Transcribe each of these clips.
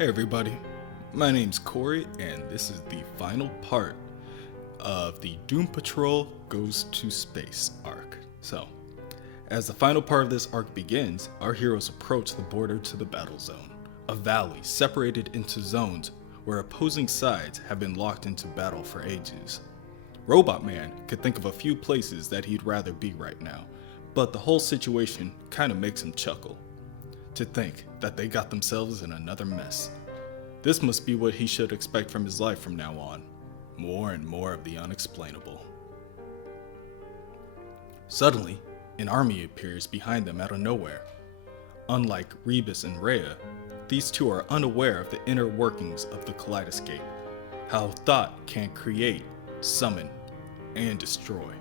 Hey everybody, my name's Corey, and this is the final part of the Doom Patrol Goes to Space arc. So, as the final part of this arc begins, our heroes approach the border to the battle zone, a valley separated into zones where opposing sides have been locked into battle for ages. Robot Man could think of a few places that he'd rather be right now, but the whole situation kind of makes him chuckle. To think that they got themselves in another mess. This must be what he should expect from his life from now on. More and more of the unexplainable. Suddenly, an army appears behind them out of nowhere. Unlike Rebus and Rhea, these two are unaware of the inner workings of the kaleidoscope, how thought can create, summon, and destroy.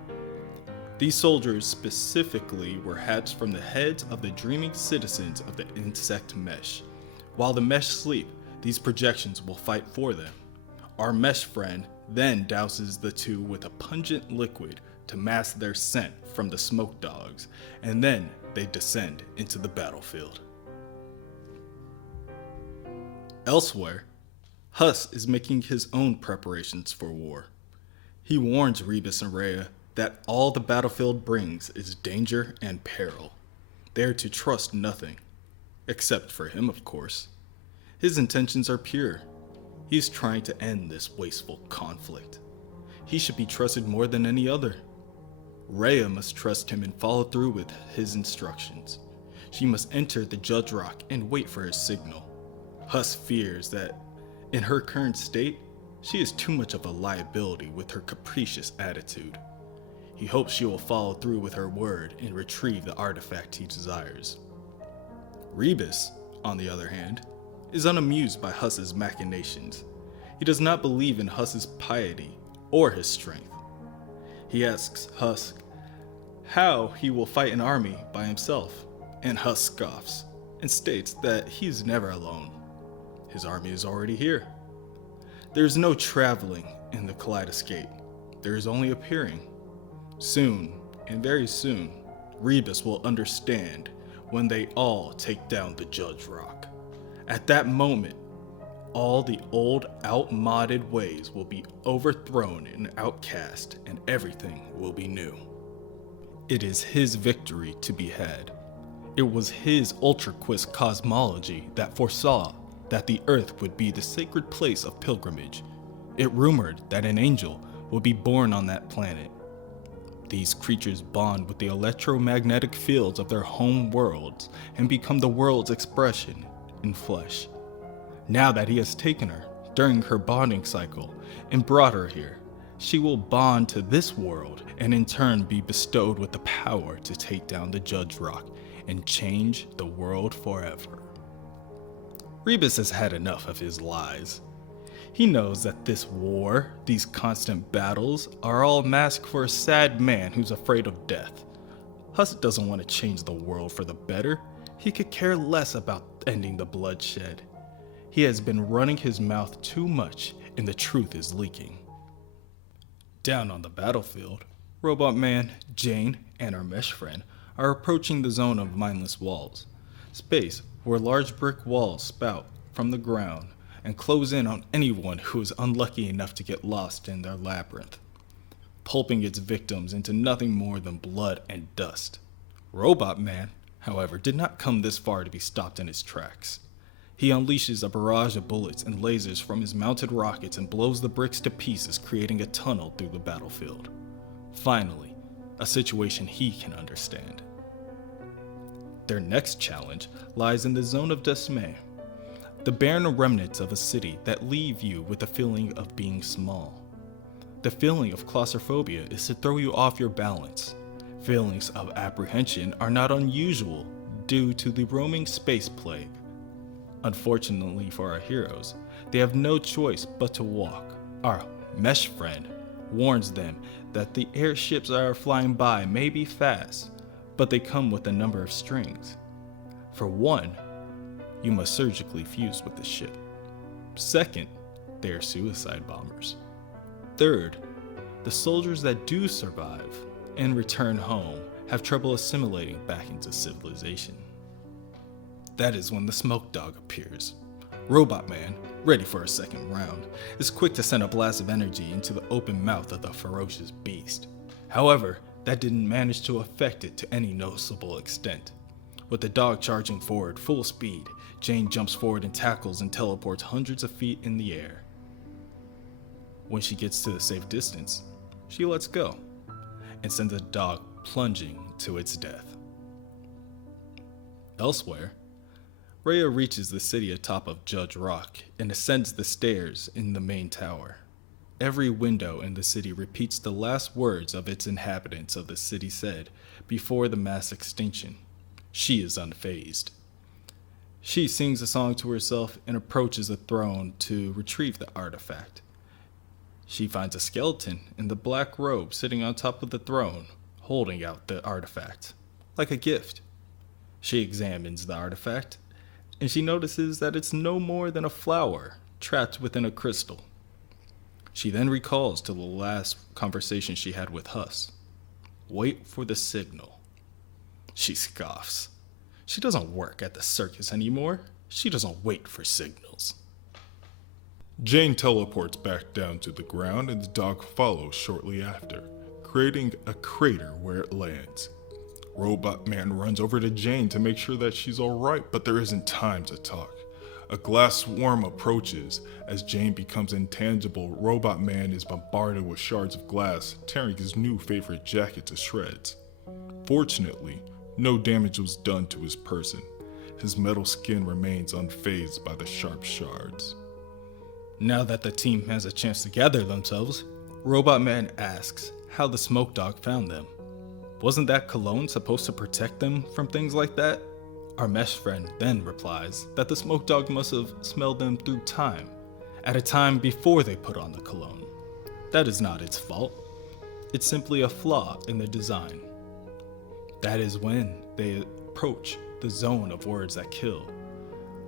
These soldiers specifically were hatched from the heads of the dreaming citizens of the insect mesh. While the mesh sleep, these projections will fight for them. Our mesh friend then douses the two with a pungent liquid to mask their scent from the smoke dogs, and then they descend into the battlefield. Elsewhere, Huss is making his own preparations for war. He warns Rebus and Rhea that all the battlefield brings is danger and peril. They are to trust nothing, except for him, of course. His intentions are pure. He's trying to end this wasteful conflict. He should be trusted more than any other. Rhea must trust him and follow through with his instructions. She must enter the Judge Rock and wait for his signal. Huss fears that, in her current state, she is too much of a liability with her capricious attitude. He hopes she will follow through with her word and retrieve the artifact he desires. Rebus, on the other hand, is unamused by Huss's machinations. He does not believe in Huss's piety or his strength. He asks Huss how he will fight an army by himself, and Huss scoffs and states that he is never alone. His army is already here. There is no traveling in the kaleidoscope. There is only appearing. Soon, and very soon, Rebus will understand when they all take down the Judge Rock. At that moment, all the old, outmoded ways will be overthrown and outcast, and everything will be new. It is his victory to be had. It was his ultra-quist cosmology that foresaw that the Earth would be the sacred place of pilgrimage. It rumored that an angel would be born on that planet. These creatures bond with the electromagnetic fields of their home worlds and become the world's expression in flesh. Now that he has taken her during her bonding cycle and brought her here, she will bond to this world and in turn be bestowed with the power to take down the Judge Rock and change the world forever. Rebus has had enough of his lies. He knows that this war, these constant battles, are all mask for a sad man who's afraid of death. Huss doesn't want to change the world for the better. He could care less about ending the bloodshed. He has been running his mouth too much, and the truth is leaking. Down on the battlefield, Robot Man, Jane, and our mesh friend are approaching the zone of mindless walls, space where large brick walls spout from the ground and close in on anyone who is unlucky enough to get lost in their labyrinth, pulping its victims into nothing more than blood and dust. Robot Man, however, did not come this far to be stopped in his tracks. He unleashes a barrage of bullets and lasers from his mounted rockets and blows the bricks to pieces, creating a tunnel through the battlefield. Finally, a situation he can understand. Their next challenge lies in the zone of dismay, the barren remnants of a city that leave you with a feeling of being small. The feeling of claustrophobia is to throw you off your balance. Feelings of apprehension are not unusual due to the roaming space plague. Unfortunately for our heroes, they have no choice but to walk. Our mesh friend warns them that the airships that are flying by may be fast, but they come with a number of strings. For one, you must surgically fuse with the ship. Second, they are suicide bombers. Third, the soldiers that do survive and return home have trouble assimilating back into civilization. That is when the smoke dog appears. Robot Man, ready for a second round, is quick to send a blast of energy into the open mouth of the ferocious beast. However, that didn't manage to affect it to any noticeable extent. With the dog charging forward full speed, Jane jumps forward and tackles and teleports hundreds of feet in the air. When she gets to the safe distance, she lets go and sends the dog plunging to its death. Elsewhere, Rhea reaches the city atop of Judge Rock and ascends the stairs in the main tower. Every window in the city repeats the last words of its inhabitants of the city said before the mass extinction. She is unfazed. She sings a song to herself and approaches the throne to retrieve the artifact. She finds a skeleton in the black robe sitting on top of the throne, holding out the artifact, like a gift. She examines the artifact, and she notices that it's no more than a flower trapped within a crystal. She then recalls to the last conversation she had with Huss. Wait for the signal. She scoffs. She doesn't work at the circus anymore. She doesn't wait for signals. Jane teleports back down to the ground and the dog follows shortly after, creating a crater where it lands. Robot Man runs over to Jane to make sure that she's alright, but there isn't time to talk. A glass swarm approaches. As Jane becomes intangible, Robot Man is bombarded with shards of glass, tearing his new favorite jacket to shreds. Fortunately, no damage was done to his person. His metal skin remains unfazed by the sharp shards. Now that the team has a chance to gather themselves, Robot Man asks how the smoke dog found them. Wasn't that cologne supposed to protect them from things like that? Our mesh friend then replies that the smoke dog must have smelled them through time, at a time before they put on the cologne. That is not its fault. It's simply a flaw in the design. That is when they approach the zone of words that kill.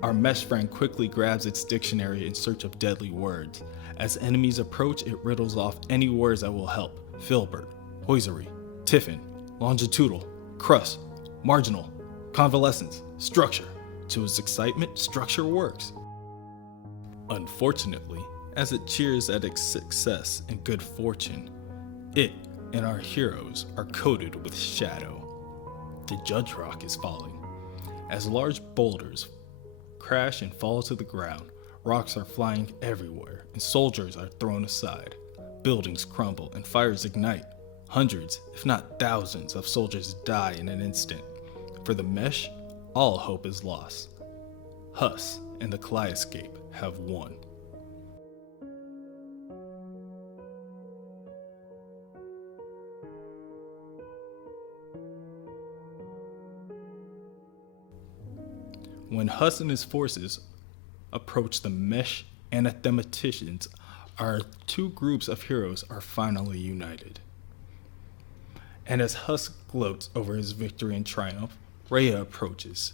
Our mesh friend quickly grabs its dictionary in search of deadly words. As enemies approach, it riddles off any words that will help. Filbert, hosiery, tiffin, longitudinal, crust, marginal, convalescence, structure. To his excitement, structure works. Unfortunately, as it cheers at its success and good fortune, it and our heroes are coated with shadow. The Judge Rock is falling. As large boulders crash and fall to the ground, rocks are flying everywhere, and soldiers are thrown aside. Buildings crumble and fires ignite. Hundreds, if not thousands, of soldiers die in an instant. For the mesh, all hope is lost. Huss and the Kaleidoscape have won. When Huss and his forces approach the mesh Anathematicians, our two groups of heroes are finally united. And as Huss gloats over his victory and triumph, Rhea approaches.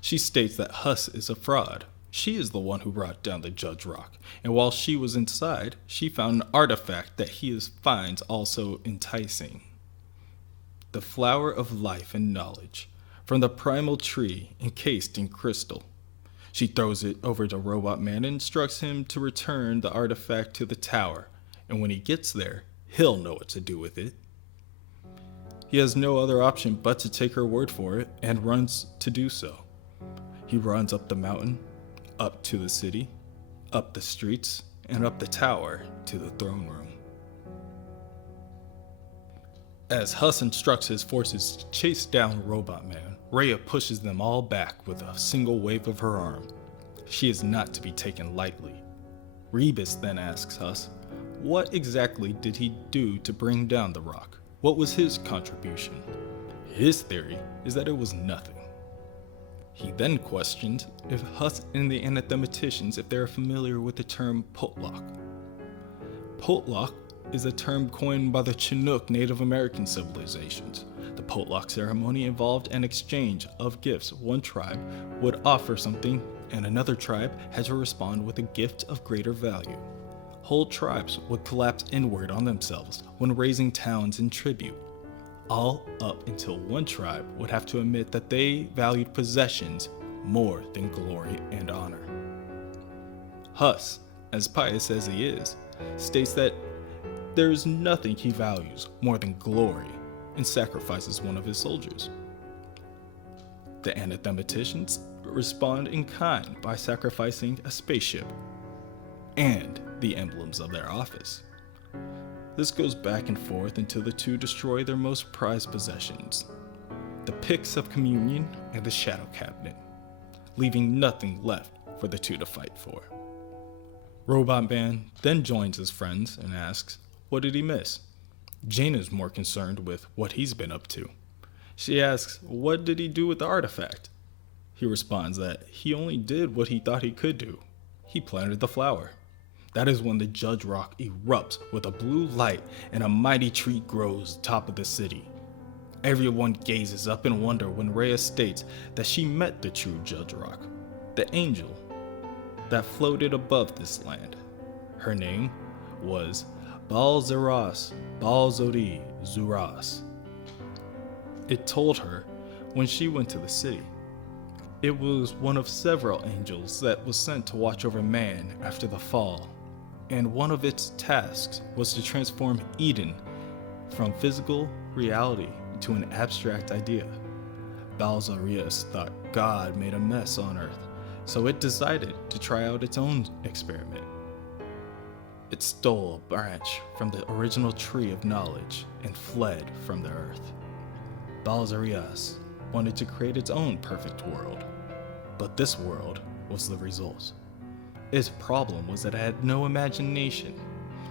She states that Huss is a fraud. She is the one who brought down the Judge Rock, and while she was inside, she found an artifact that he finds also enticing. The flower of life and knowledge, from the primal tree encased in crystal. She throws it over to Robot Man and instructs him to return the artifact to the tower, and when he gets there, he'll know what to do with it. He has no other option but to take her word for it and runs to do so. He runs up the mountain, up to the city, up the streets, and up the tower to the throne room. As Huss instructs his forces to chase down Robot Man, Rhea pushes them all back with a single wave of her arm. She is not to be taken lightly. Rebus then asks Huss, what exactly did he do to bring down the rock? What was his contribution? His theory is that it was nothing. He then questioned if Huss and the Anathematicians if they are familiar with the term potluck. Potluck is a term coined by the Chinook Native American civilizations. The potluck ceremony involved an exchange of gifts. One tribe would offer something and another tribe had to respond with a gift of greater value. Whole tribes would collapse inward on themselves when raising towns in tribute, all up until one tribe would have to admit that they valued possessions more than glory and honor. Huss, as pious as he is, states that there is nothing he values more than glory and sacrifices one of his soldiers. The Anathematicians respond in kind by sacrificing a spaceship and the emblems of their office. This goes back and forth until the two destroy their most prized possessions, the pyx of communion and the shadow cabinet, leaving nothing left for the two to fight for. Robot Man then joins his friends and asks, what did he miss? Jane is more concerned with what he's been up to. She asks, what did he do with the artifact? He responds that he only did what he thought he could do. He planted the flower. That is when the Judge Rock erupts with a blue light and a mighty tree grows atop of the city. Everyone gazes up in wonder when Rhea states that she met the true Judge Rock, the angel that floated above this land. Her name was Balzaras Balzori Zuras. It told her when she went to the city. It was one of several angels that was sent to watch over man after the fall, and one of its tasks was to transform Eden from physical reality to an abstract idea. Balzarius thought God made a mess on Earth, so it decided to try out its own experiment. It stole a branch from the original tree of knowledge and fled from the Earth. Balzarius wanted to create its own perfect world, but this world was the result. Its problem was that it had no imagination.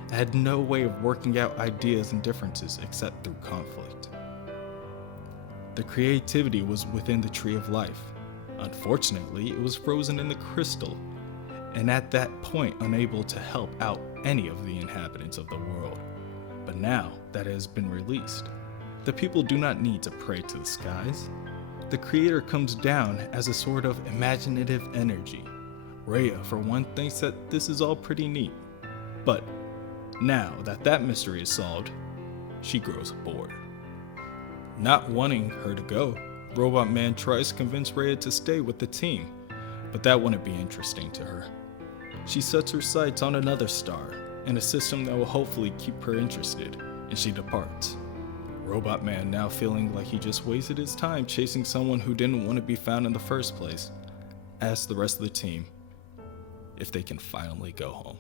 It had no way of working out ideas and differences except through conflict. The creativity was within the tree of life. Unfortunately, it was frozen in the crystal, and at that point unable to help out any of the inhabitants of the world. But now that it has been released, the people do not need to pray to the skies. The creator comes down as a sort of imaginative energy. Rhea, for one, thinks that this is all pretty neat. But now that that mystery is solved, she grows bored. Not wanting her to go, Robot Man tries to convince Rhea to stay with the team, but that wouldn't be interesting to her. She sets her sights on another star, and a system that will hopefully keep her interested, and she departs. Robot Man, now feeling like he just wasted his time chasing someone who didn't want to be found in the first place, asks the rest of the team if they can finally go home.